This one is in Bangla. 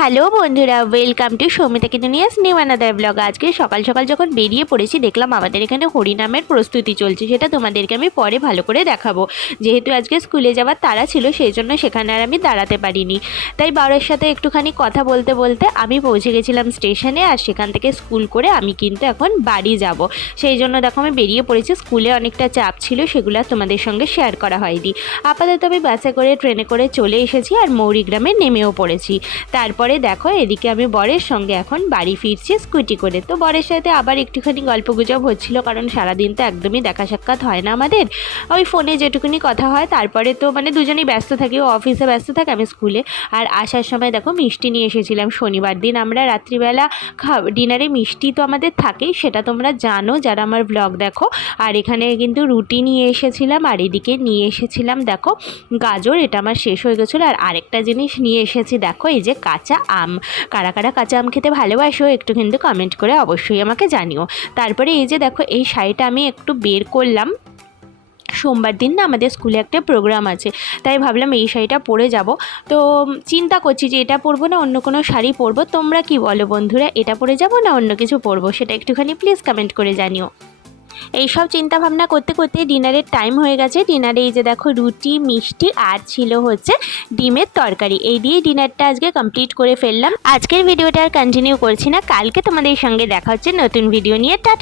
হ্যালো বন্ধুরা ওয়েলকাম টু সৌমিতা কিনুনিয়াস নিউ অ্যানাদার ব্লগ আজকে সকাল সকাল যখন বেরিয়ে পড়েছি, দেখলাম আমাদের এখানে হরিনামের প্রস্তুতি চলছে, সেটা তোমাদেরকে আমি পরে ভালো করে দেখাবো। যেহেতু আজকে স্কুলে যাওয়ার তারা ছিল, সেই জন্য সেখানে আর আমি দাঁড়াতে পারিনি। তাই বাবার সাথে একটুখানি কথা বলতে বলতে আমি পৌঁছে গেছিলাম স্টেশনে, আর সেখান থেকে স্কুল করে আমি কিন্তু এখন বাড়ি যাব। সেই জন্য দেখো আমি বেরিয়ে পড়েছি, স্কুলে অনেকটা চাপ ছিল, সেগুলো তোমাদের সঙ্গে শেয়ার করা হয়নি। আপাতত আমি বাসে করে ট্রেনে করে চলে এসেছি, আর মৌরিগ্রামে নেমেও পড়েছি। তারপরে দেখো, এদিকে আমি বরের সঙ্গে এখন বাড়ি ফিরছি স্কুটি করে। তো বরের সাথে আবার একটুখানি গল্পগুজব হচ্ছিল, কারণ সারাদিন তো একদমই দেখা সাক্ষাৎ হয় না আমাদের। ওই ফোনে যেটুকুনি কথা হয়, তারপরে তো মানে দুজনেই ব্যস্ত থাকি, ও অফিসে ব্যস্ত থাকে, আমি স্কুলে। আর আসার সময় দেখো, মিষ্টি নিয়ে এসেছিলাম। শনিবার দিন আমরা রাত্রিবেলা খা ডিনারে মিষ্টি তো আমাদের থাকেই, সেটা তোমরা জানো যারা আমার ব্লগ দেখো। আর এখানে কিন্তু রুটি নিয়ে এসেছিলাম, আর এদিকে নিয়ে এসেছিলাম, দেখো, গাজর, এটা আমার শেষ হয়ে গেছিল। আর আরেকটা জিনিস নিয়ে এসেছি, দেখো, এই যে কাঁচা আম। কারা কারা কাঁচা আম খেতে ভালোবাসো একটু কিন্তু কমেন্ট করে অবশ্যই আমাকে জানিও। তারপরে এই যে দেখো, এই শাড়িটা আমি একটু বের করলাম। সোমবার দিন না আমাদের স্কুলে একটা প্রোগ্রাম আছে, তাই ভাবলাম এই শাড়িটা পরে যাব। তো চিন্তা করছি যে এটা পরবো না, অন্য কোনো শাড়ি পরবো? তোমরা কি বলো বন্ধুরা, এটা পরে যাব না অন্য কিছু পরবো? সেটা একটুখানি প্লিজ কমেন্ট করে জানিও। এইসব চিন্তা ভাবনা করতে করতে ডিনারের টাইম হয়ে গেছে। ডিনারে এই যে দেখো রুটি, মিষ্টি আর ছিল হচ্ছে ডিমের তরকারি। এই দিয়ে ডিনারটা আজকে কমপ্লিট করে ফেললাম। আজকের ভিডিওটা আর কন্টিনিউ করছি না। কালকে তোমাদের সঙ্গে দেখা হচ্ছে নতুন ভিডিও নিয়ে। টাটা।